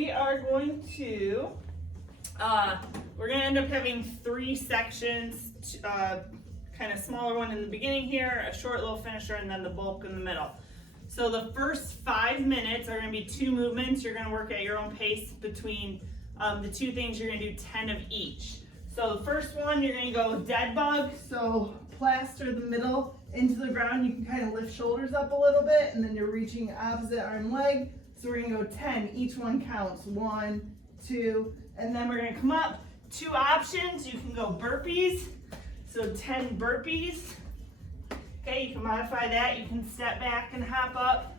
we are going to, we're going to end up having 3 sections, kind of smaller one in the beginning here, a short little finisher, and then the bulk in the middle. So the first 5 minutes are going to be 2 movements. You're going to work at your own pace between the 2 things. You're going to do 10 of each. So the first one, you're going to go dead bug. So plaster the middle into the ground. You can kind of lift shoulders up a little bit, and then you're reaching opposite arm leg. So we're going to go 10. Each one counts. 1, 2, and then we're going to come up. 2 options. You can go burpees. So 10 burpees. Okay, you can modify that. You can step back and hop up.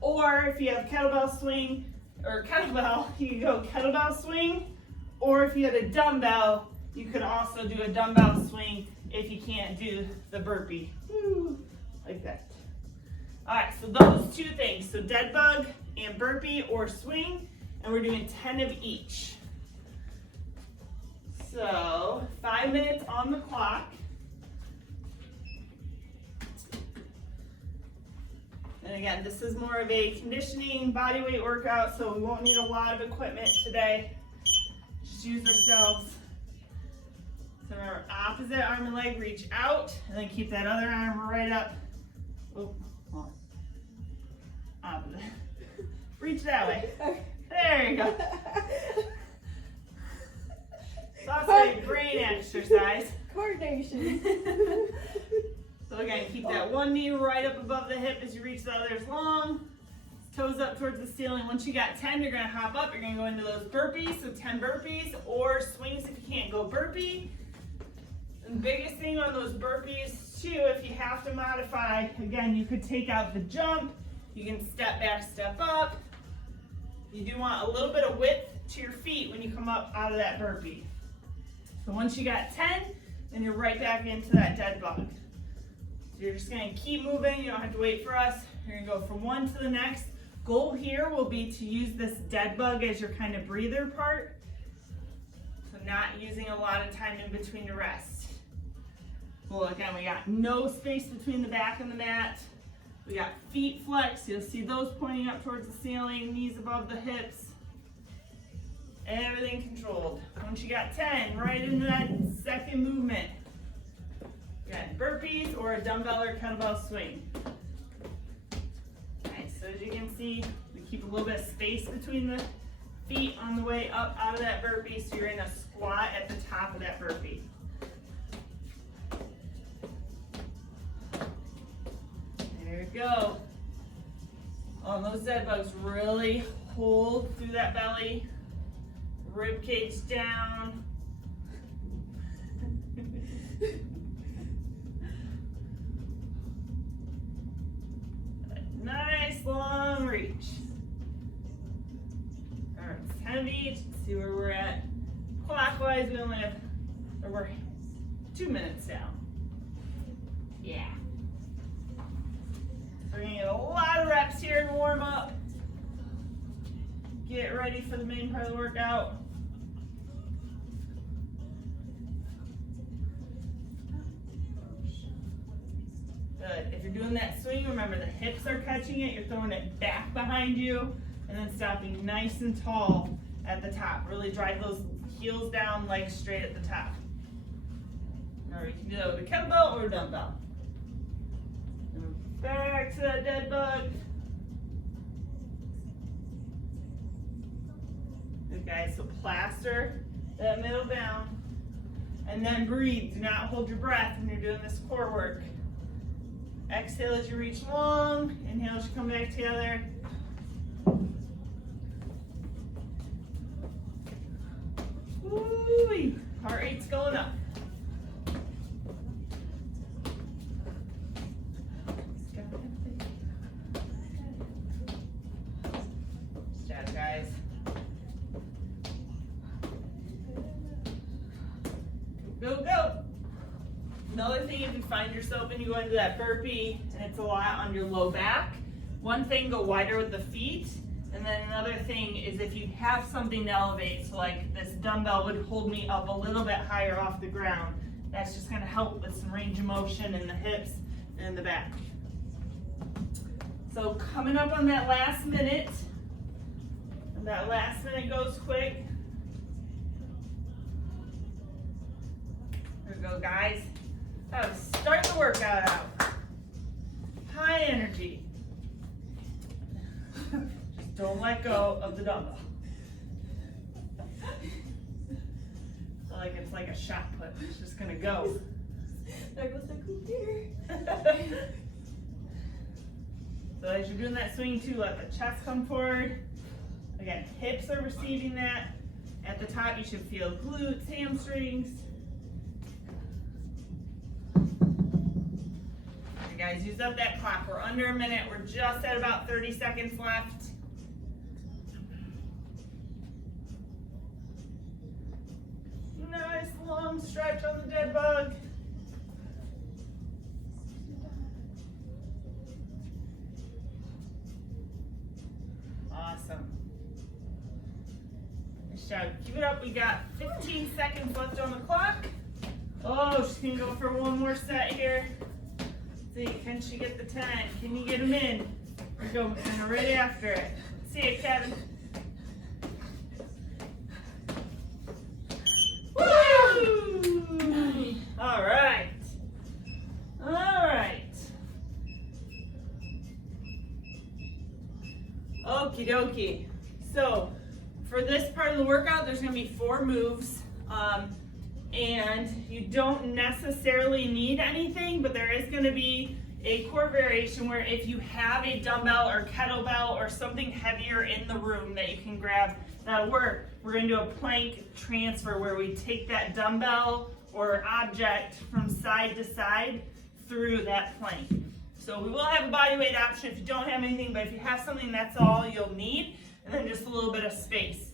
Or if you have kettlebell swing or kettlebell, you can go kettlebell swing. Or if you had a dumbbell, you could also do a dumbbell swing if you can't do the burpee. Woo, like that. All right, so those 2 things. So dead bug and burpee or swing. And we're doing 10 of each. So 5 minutes on the clock. And again, this is more of a conditioning body weight workout, so we won't need a lot of equipment today. Just use ourselves. So remember, opposite arm and leg, reach out, and then keep that other arm right up. Oh, hold on. Opposite. Reach that way. There you go. It's also a brain exercise. Coordination. So again, keep that one knee right up above the hip as you reach the others long. Toes up towards the ceiling. Once you got 10, you're going to hop up. You're going to go into those burpees. So 10 burpees or swings if you can't go burpee. And the biggest thing on those burpees too, if you have to modify, again, you could take out the jump. You can step back, step up. You do want a little bit of width to your feet when you come up out of that burpee. So once you got 10, then you're right back into that dead bug. So you're just going to keep moving. You don't have to wait for us. You're going to go from one to the next. Goal here will be to use this dead bug as your kind of breather part. So not using a lot of time in between to rest. Well, again, we got no space between the back and the mat. We got feet flexed. You'll see those pointing up towards the ceiling, knees above the hips. Everything controlled. Once you got 10, right into that second movement. You got burpees or a dumbbell or kettlebell swing. Alright, so as you can see, we keep a little bit of space between the feet on the way up out of that burpee, so you're in a squat at the top of that burpee. There you go. Oh, those dead bugs really hold through that belly. Rib cage down. Nice long reach. All right, 10 of each. Let's see where we're at. Clockwise, we only have, or we're 2 minutes down. Yeah. We're gonna get a lot of reps here to warm up. Get ready for the main part of the workout. Good. If you're doing that swing, remember the hips are catching it. You're throwing it back behind you and then stopping nice and tall at the top. Really drive those heels down, legs straight at the top. Remember, you can do that with a kettlebell or a dumbbell. And back to that dead bug. Good, guys. So plaster that middle down and then breathe. Do not hold your breath when you're doing this core work. Exhale as you reach long. Inhale as you come back together. Woo-wee. Heart rate's going up. Good job, guys. Go, go. Another thing, if you find yourself and you go into that burpee and it's a lot on your low back, one thing, go wider with the feet. And then another thing is if you have something to elevate, so like this dumbbell would hold me up a little bit higher off the ground. That's just gonna help with some range of motion in the hips and in the back. So coming up on that last minute, And that last minute goes quick. There we go, guys. Start the workout out. High energy. Just don't let go of the dumbbell. It's like a shot put. It's just gonna go. There goes the computer. So as you're doing that swing too, let the chest come forward. Again, hips are receiving that. At the top, you should feel glutes, hamstrings. Okay, guys, use up that clock. We're under a minute. We're just at about 30 seconds left. Nice long stretch on the dead bug. Awesome. Nice job. Keep it up. We got 15 seconds left on the clock. Oh, she's gonna go for one more set here. Let's see, can she get the 10? Can you get him in? We're going right after it. See you, Kevin. Woo! All right. All right. Okie dokie. So for this part of the workout, there's going to be 4 moves. And you don't necessarily need anything, but there is going to be a core variation where if you have a dumbbell or kettlebell or something heavier in the room that you can grab, that'll work. We're going to do a plank transfer where we take that dumbbell or object from side to side through that plank. So we will have a body weight option if you don't have anything, but if you have something, that's all you'll need, and then just a little bit of space.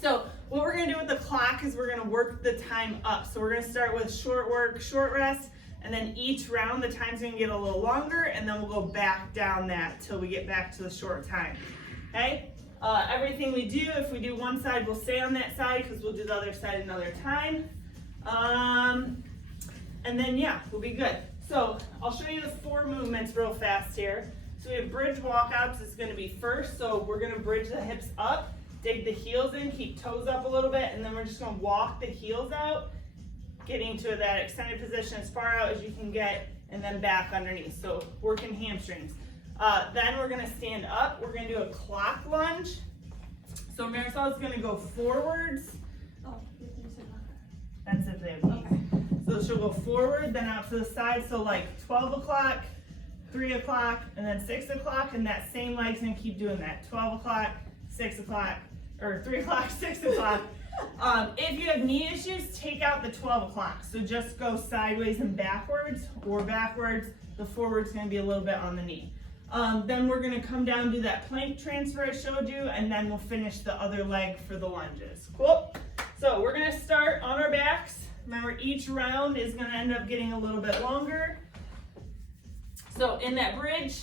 So what we're gonna do with the clock is we're gonna work the time up. So we're gonna start with short work, short rest, and then each round the time's gonna get a little longer, and then we'll go back down that till we get back to the short time, okay? Everything we do, if we do one side, we'll stay on that side because we'll do the other side another time. And then yeah, we'll be good. So I'll show you the 4 movements real fast here. So we have bridge walkouts, it's gonna be first. So we're gonna bridge the hips up, dig the heels in, keep toes up a little bit, and then we're just gonna walk the heels out, getting to that extended position as far out as you can get, and then back underneath. So working hamstrings. Then we're gonna stand up, we're gonna do a clock lunge. So Marisol is gonna go forwards. Oh, you're gonna say That's if they have knees. Okay. So she'll go forward, then out to the side. So like 12 o'clock, 3 o'clock, and then 6 o'clock, and that same leg's gonna keep doing that. 12 o'clock, 6 o'clock, or 3 o'clock, 6 o'clock. If you have knee issues, take out the 12 o'clock. So just go sideways and backwards, or backwards. The forward's gonna be a little bit on the knee. Then we're gonna come down, do that plank transfer I showed you, and then we'll finish the other leg for the lunges. Cool? So we're gonna start on our backs. Remember, each round is gonna end up getting a little bit longer. So in that bridge,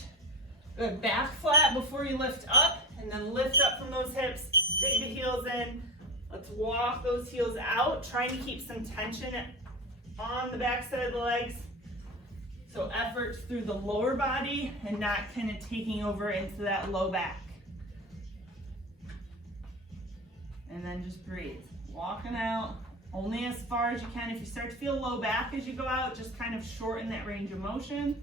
go back flat before you lift up, and then lift up from those hips, dig the heels in. Let's walk those heels out, trying to keep some tension on the back side of the legs. So efforts through the lower body and not kind of taking over into that low back. And then just breathe. Walking out only as far as you can. If you start to feel low back as you go out, just kind of shorten that range of motion.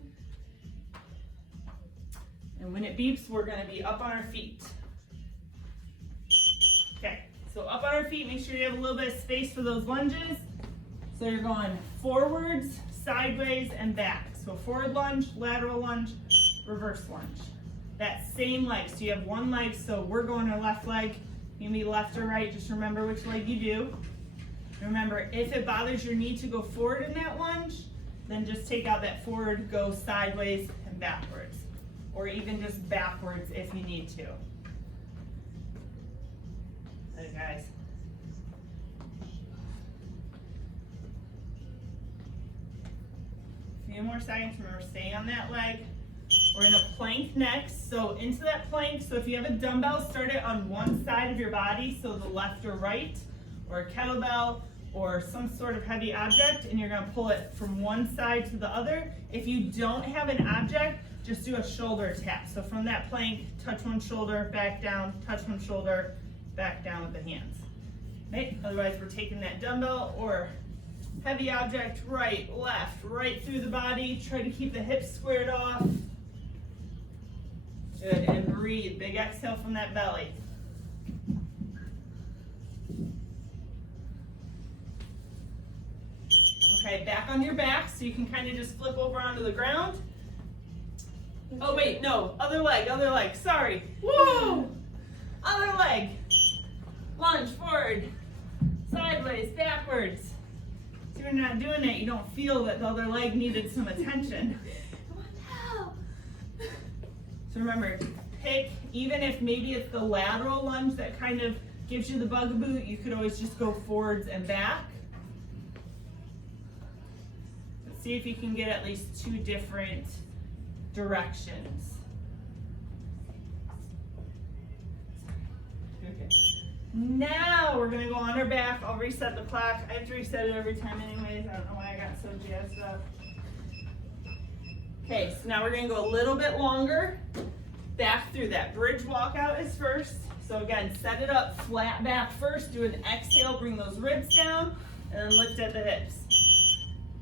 And when it beeps, we're gonna be up on our feet. Okay, so up on our feet, make sure you have a little bit of space for those lunges. So you're going forwards, sideways, and back. So forward lunge, lateral lunge, reverse lunge. That same leg, so you have one leg, so we're going our left leg. You can be left or right, just remember which leg you do. Remember, if it bothers your knee to go forward in that lunge, then just take out that forward, go sideways and backwards. Or even just backwards if you need to. Okay, guys. A few more seconds, remember, stay on that leg. We're in a plank next, so into that plank. So if you have a dumbbell, start it on one side of your body, so the left or right, or a kettlebell, or some sort of heavy object, and you're gonna pull it from one side to the other. If you don't have an object, just do a shoulder tap. So from that plank, touch one shoulder, back down, touch one shoulder, back down with the hands. Right? Otherwise, we're taking that dumbbell or heavy object, right, left, right through the body. Try to keep the hips squared off. Good, and breathe. Big exhale from that belly. Okay, back on your back so you can kind of just flip over onto the ground. Oh wait, no, other leg, sorry. Woo! Other leg. Lunge forward, sideways, backwards. So you're not doing it, you don't feel that the other leg needed some attention. Come on now. So remember, pick, even if maybe it's the lateral lunge that kind of gives you the bugaboo, you could always just go forwards and back. Let's see if you can get at least 2 different directions. Okay. Now we're gonna go on our back. I'll reset the clock. I have to reset it every time anyways. I don't know why I got so jazzed up. Okay, so now we're gonna go a little bit longer. Back through that. Bridge walkout is first. So again, set it up flat back first. Do an exhale, bring those ribs down, and then lift at the hips.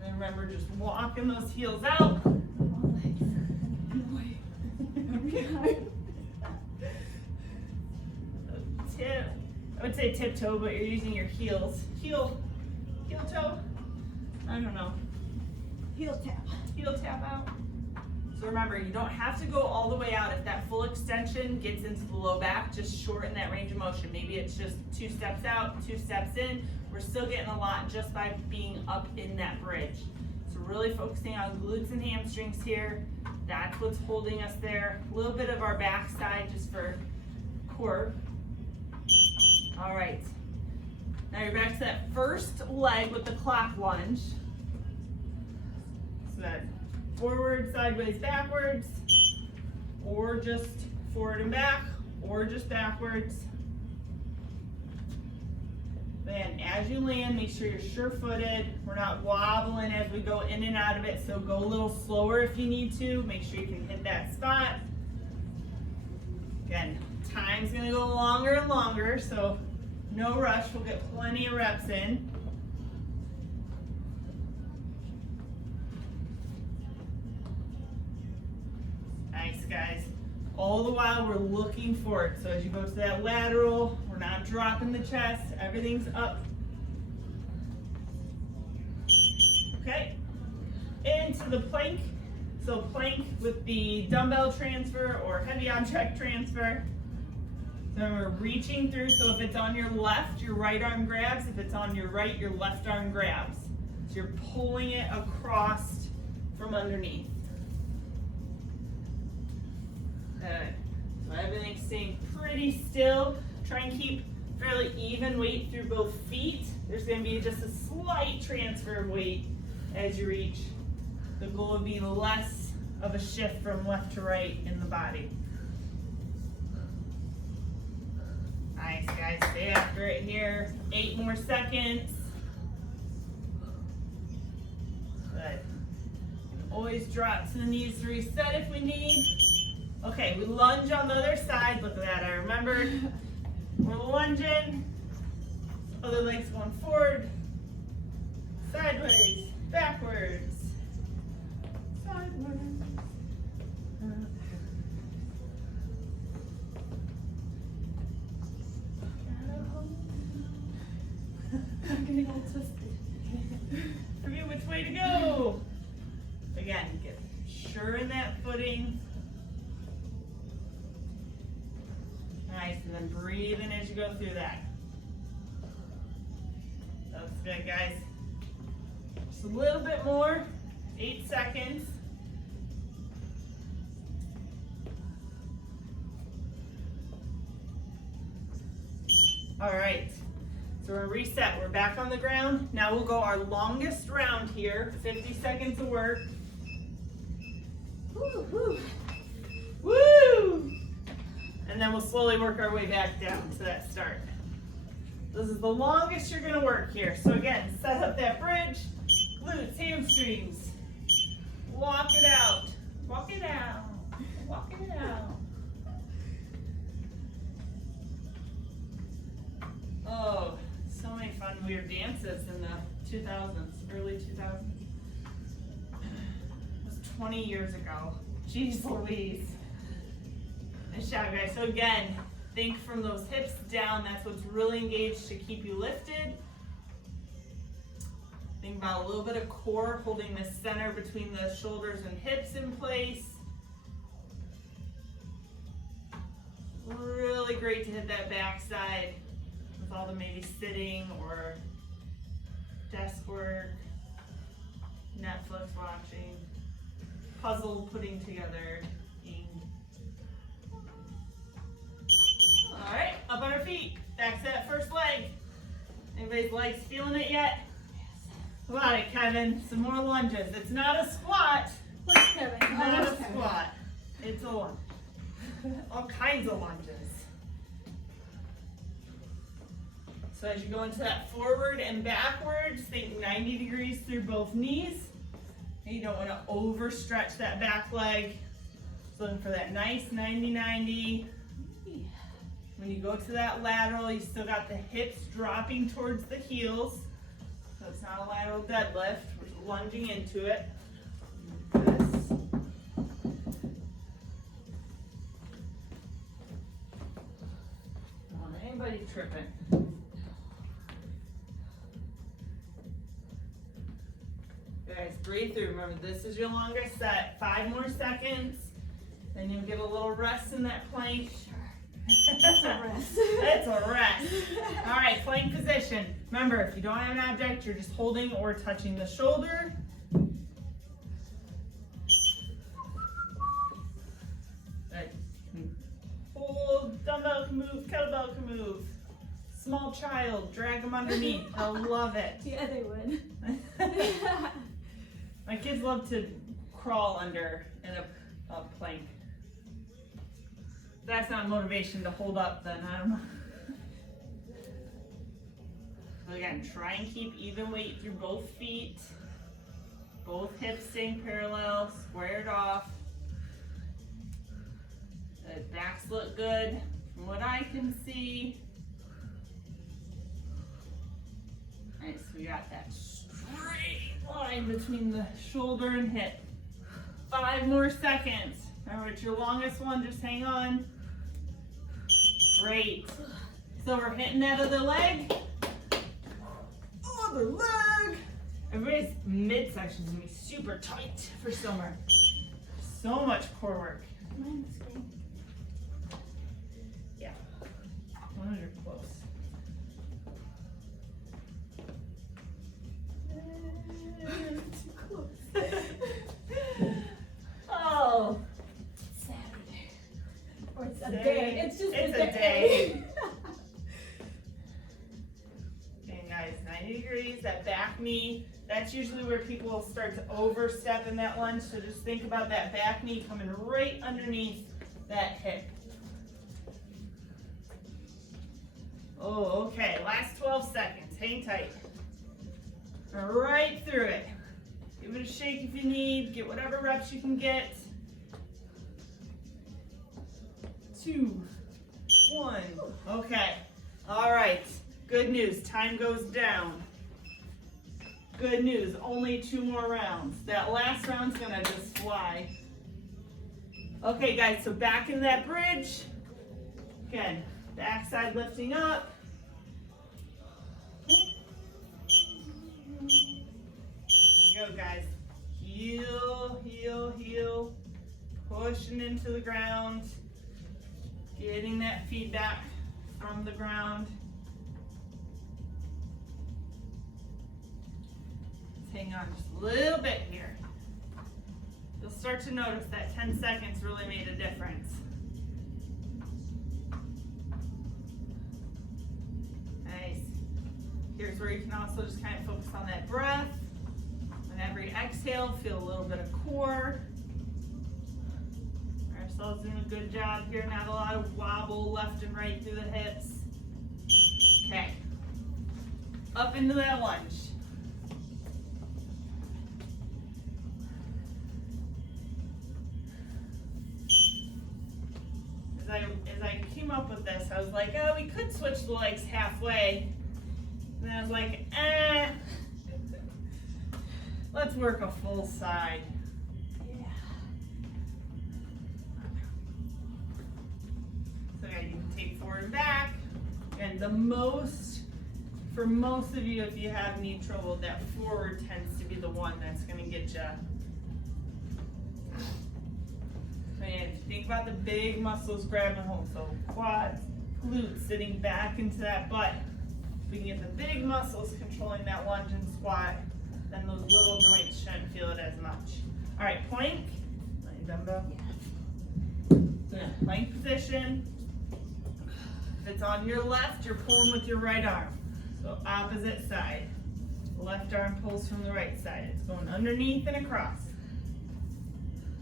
And remember, just walking those heels out. Tip. I would say tiptoe, but you're using your heels. Heel toe. I don't know. Heel tap. Heel tap out. So remember, you don't have to go all the way out. If that full extension gets into the low back, just shorten that range of motion. Maybe it's just 2 steps out, 2 steps in. We're still getting a lot just by being up in that bridge. So really focusing on glutes and hamstrings here. That's what's holding us there. A little bit of our backside just for core. All right. Now you're back to that first leg with the clock lunge. So that forward, sideways, backwards, or just forward and back, or just backwards. Then as you land, make sure you're sure-footed. We're not wobbling as we go in and out of it, so go a little slower if you need to. Make sure you can hit that spot. Again, time's gonna go longer and longer, so no rush. We'll get plenty of reps in. Nice, guys. All the while we're looking forward. So as you go to that lateral, we're not dropping the chest. Everything's up. Okay. Into the plank. So plank with the dumbbell transfer or heavy object transfer. So we're reaching through. So if it's on your left, your right arm grabs. If it's on your right, your left arm grabs. So you're pulling it across from underneath. Good. So everything's staying pretty still. Try and keep fairly even weight through both feet. There's going to be just a slight transfer of weight as you reach. The goal would be less of a shift from left to right in the body. Nice, guys. Stay after it here. 8 more seconds. Good. Always drop to the knees to reset if we need. Okay, we lunge on the other side. Look at that, I remembered. We're lunging. Other leg's going forward. Sideways, backwards. Sideways. I'm getting all twisted. Forget which way to go. Again, get sure in that footing. Nice, and then breathe in as you go through that. That's good, guys. Just a little bit more, 8 seconds. All right, so we're reset, we're back on the ground. Now we'll go our longest round here, 50 seconds of work. Woo, woo. Woo! And then we'll slowly work our way back down to that start. This is the longest you're gonna work here. So again, set up that bridge, glutes, hamstrings. Walk it out. Walk it out. Walk it out. Oh, so many fun weird dances in the 2000s, early 2000s. It was 20 years ago. Jeez Louise. Nice job, guys. So again, think from those hips down. That's what's really engaged to keep you lifted. Think about a little bit of core, holding the center between the shoulders and hips in place. Really great to hit that backside with all the maybe sitting or desk work, Netflix watching, puzzle putting together. All right, up on our feet. Back to that first leg. Anybody's legs feeling it yet? Yes. Got it, Kevin. Some more lunges. It's not a squat. Where's Kevin? It's not a Kevin. squat. It's a lunge. All kinds of lunges. So as you go into that forward and backwards, think 90 degrees through both knees. And you don't want to overstretch that back leg. So looking for that nice 90-90. When you go to that lateral, you still got the hips dropping towards the heels. So it's not a lateral deadlift. We're lunging into it. This. Come on, anybody tripping? Guys, breathe through. Remember, this is your longest set. 5 more seconds. Then you'll get a little rest in that plank. It's a rest. It's a rest. All right, plank position. Remember, if you don't have an object, you're just holding or touching the shoulder. Good. Hold, dumbbell can move, kettlebell can move. Small child, drag them underneath. They'll love it. Yeah, they would. My kids love to crawl under in a plank. That's not motivation to hold up, then I don't know. So again, try and keep even weight through both feet. Both hips staying parallel, squared off. The backs look good from what I can see. Nice, we got that straight line between the shoulder and hip. 5 more seconds. Remember, it's your longest one, just hang on. Great. So we're hitting that other leg. Other leg. Everybody's midsection is gonna be super tight for summer. So much core work. Mine is great. Yeah. One you're close. Too close. Oh. It's Saturday. Or it's a Day. day. It's just It's a a day. Okay, guys, 90 degrees, that back knee. That's usually where people will start to overstep in that lunge. So just think about that back knee coming right underneath that hip. Oh, okay, last 12 seconds. Hang tight. Right through it. Give it a shake if you need. Get whatever reps you can get. 2, 1. Okay. All right. Good news. Time goes down. Good news. Only 2 more rounds. That last round's gonna just fly. Okay, guys. So back into that bridge. Again, backside lifting up. There we go, guys. Heel, heel, heel. Pushing into the ground. Getting that feedback from the ground. Let's hang on just a little bit here. You'll start to notice that 10 seconds really made a difference. Nice. Here's where you can also just kind of focus on that breath. Whenever you exhale, feel a little bit of core. Ourselves doing a good job here. Not a lot of wobble left and right through the hips. Okay. Up into that lunge. As I came up with this, I was like, oh, we could switch the legs halfway. And then I was like, let's work a full side. Yeah. So yeah, you can take forward and back. And for most of you, if you have knee trouble, that forward tends to be the one that's gonna get you. And if you think about the big muscles grabbing hold, so quads, glutes, sitting back into that butt. If we can get the big muscles controlling that lunge and squat, then those little joints shouldn't feel it as much. All right, plank. Dumbbell. Yeah. Plank position. If it's on your left, you're pulling with your right arm. So opposite side. The left arm pulls from the right side. It's going underneath and across.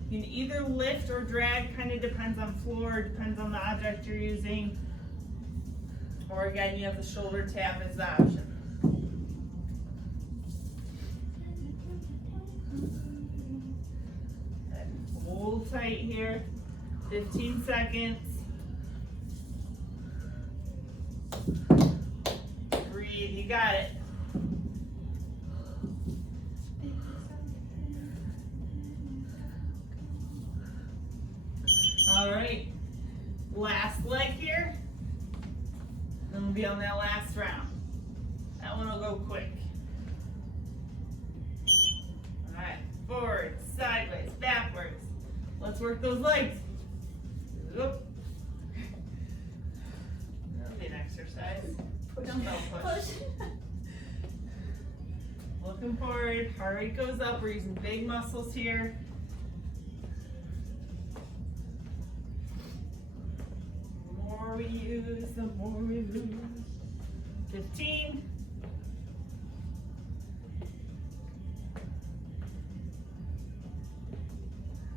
You can either lift or drag, kind of depends on floor, depends on the object you're using. Or again, you have the shoulder tap as the option. Hold tight here, 15 seconds. Breathe, you got it. All right, last leg here. Then we'll be on that last round. That one will go quick. All right, forward, sideways, backwards. Let's work those legs. Oop. That'll be an exercise. Dumbbell push. Looking forward, heart rate goes up. We're using big muscles here. The more we use, the more we lose. 15.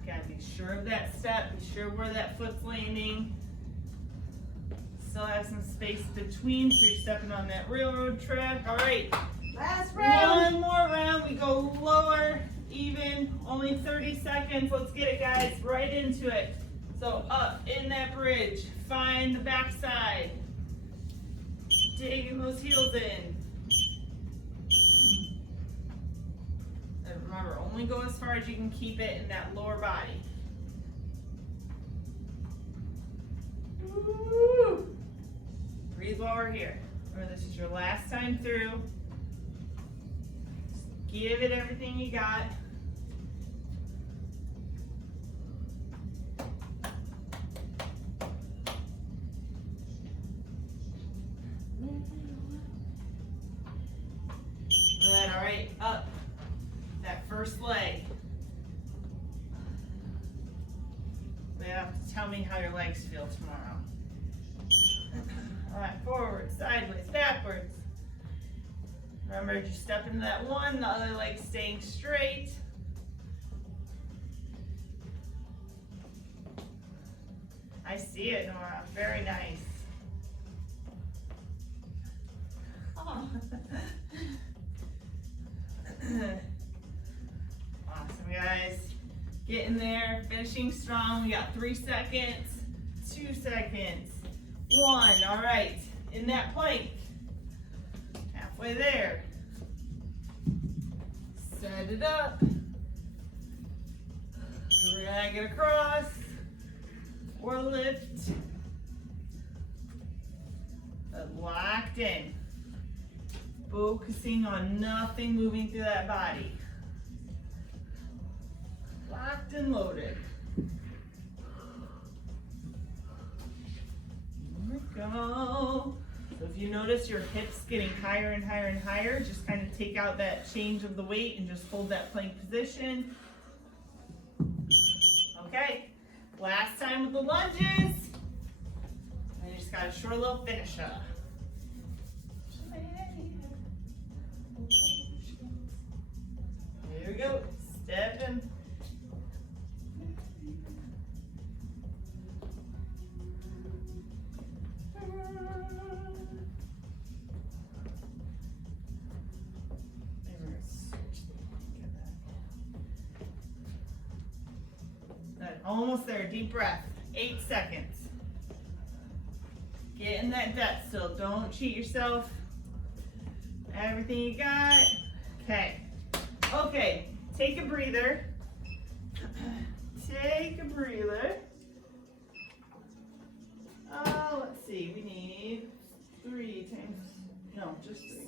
Gotta be sure of that step, be sure where that foot's landing. Still have some space between, so you're stepping on that railroad track. All right, Last round. one more round. We go lower, even, only 30 seconds. Let's get it, guys, right into it. So up in that bridge, find the back side. Digging those heels in. And remember, only go as far as you can keep it in that lower body. Woo. Breathe while we're here. Remember, this is your last time through. Just give it everything you got. Good, all right, up. That first leg. You have to tell me how your legs feel tomorrow. All right, forward, sideways, backwards. Remember, as you step into that one, the other leg staying straight. I see it, Nora. Very nice. Oh. Awesome, guys. Getting there, finishing strong. We got 3 seconds, 2 seconds, 1. All right, in that plank. Halfway there. Set it up. Drag it across. Or lift. Locked in. Focusing on nothing moving through that body. Locked and loaded. There we go. So if you notice your hips getting higher and higher and higher, just kind of take out that change of the weight and just hold that plank position. Okay, last time with the lunges. And you just got a short little finish up. Here we go, stepping. Almost there, deep breath. 8 seconds. Get in that depth still, don't cheat yourself. Everything you got. Okay. Okay, take a breather. Take a breather. Let's see, we need 3 times, no, just 3.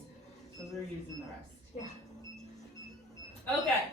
So we're using the rest. Yeah. Okay.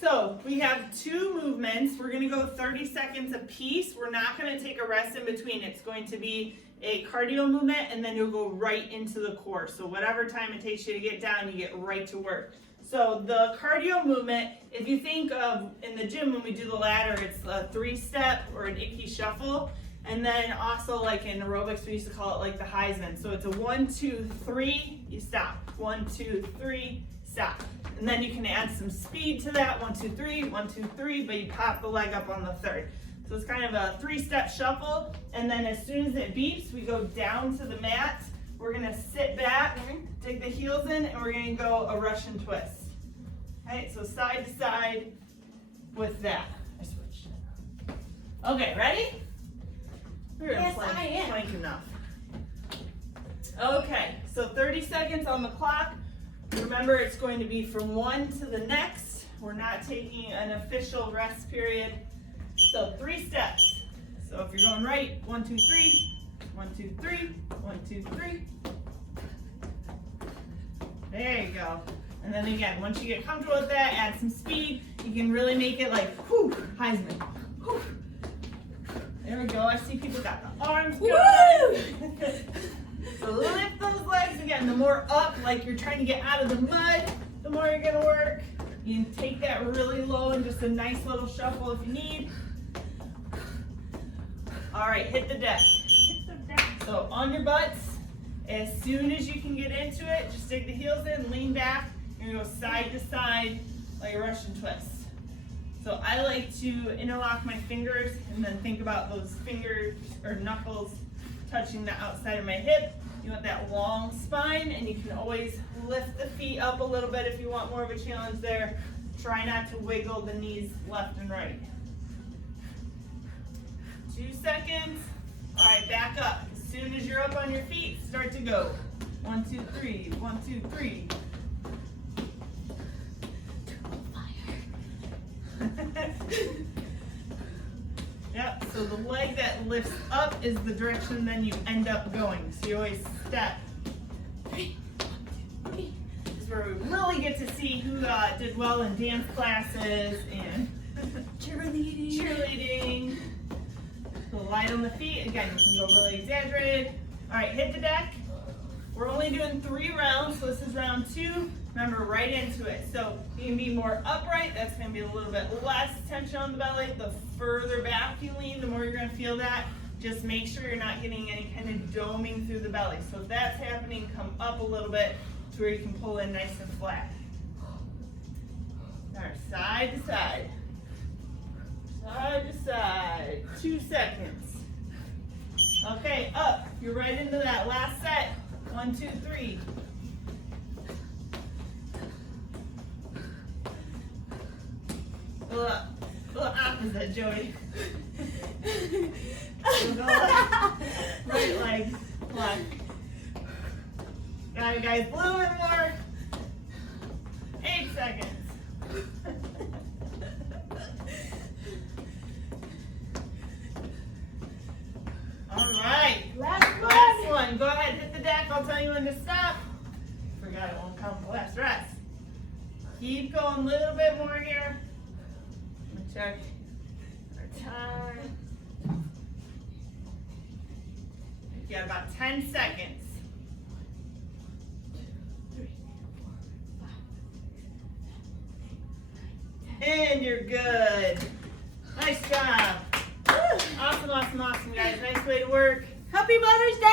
So we have 2 movements. We're gonna go 30 seconds a piece. We're not gonna take a rest in between. It's going to be a cardio movement and then you'll go right into the core. So whatever time it takes you to get down, you get right to work. So the cardio movement, if you think of in the gym when we do the ladder, it's a 3-step or an icky shuffle. And then also like in aerobics, we used to call it like the Heisman. So it's a 1, 2, 3, you stop. 1, 2, 3, stop. And then you can add some speed to that. 1, 2, 3, 1, 2, 3, but you pop the leg up on the 3rd. So it's kind of a 3-step shuffle. And then as soon as it beeps, we go down to the mat. We're gonna sit back, dig the heels in, and we're gonna go a Russian twist. Okay, so side to side with that. I switched. Okay, ready? We're gonna plank enough. Okay, so 30 seconds on the clock. Remember, it's going to be from one to the next. We're not taking an official rest period. So 3 steps. So if you're going right, 1, 2, 3, 1, 2, 3, 1, 2, 3. There you go. And then again, once you get comfortable with that, add some speed. You can really make it like, whoo, Heisman. Whew. There we go. I see people got the arms going. So lift those legs again. The more up, like you're trying to get out of the mud, the more you're gonna work. You can take that really low and just a nice little shuffle if you need. All right, hit the deck. So on your butts, as soon as you can get into it, just dig the heels in, lean back. You're gonna go side to side like a Russian twist. So I like to interlock my fingers and then think about those fingers or knuckles touching the outside of my hip. You want that long spine, and you can always lift the feet up a little bit if you want more of a challenge there. Try not to wiggle the knees left and right. 2 seconds. All right, back up. As soon as you're up on your feet, start to go. 1, 2, 3, 1, 2, 3. Yep, so the leg that lifts up is the direction then you end up going. So you always step. 3, 1, 2, 3. This is where we really get to see who did well in dance classes and cheerleading. So light on the feet. Again, you can go really exaggerated. All right, hit the deck. We're only doing 3 rounds, so this is round 2. Remember, right into it. So you can be more upright. That's going to be a little bit less tension on the belly. The further back you lean, the more you're going to feel that. Just make sure you're not getting any kind of doming through the belly. So if that's happening, come up a little bit to where you can pull in nice and flat. All right, side to side. Side to side. 2 seconds. Okay, up. You're right into that last set. 1, 2, 3. A little opposite, Joey. Right leg, left. Got it, guys. Blue and more. 8 seconds. All right. Last one. Go ahead, hit the deck. I'll tell you when to stop. Forgot it won't count the last rest. Keep going a little bit more here. Check our time. You got about 10 seconds. 2, 3, 4, 5, 6, 7, 8, 9, 10. And you're good. Nice job. Awesome, awesome, awesome, guys. Nice way to work. Happy Mother's Day!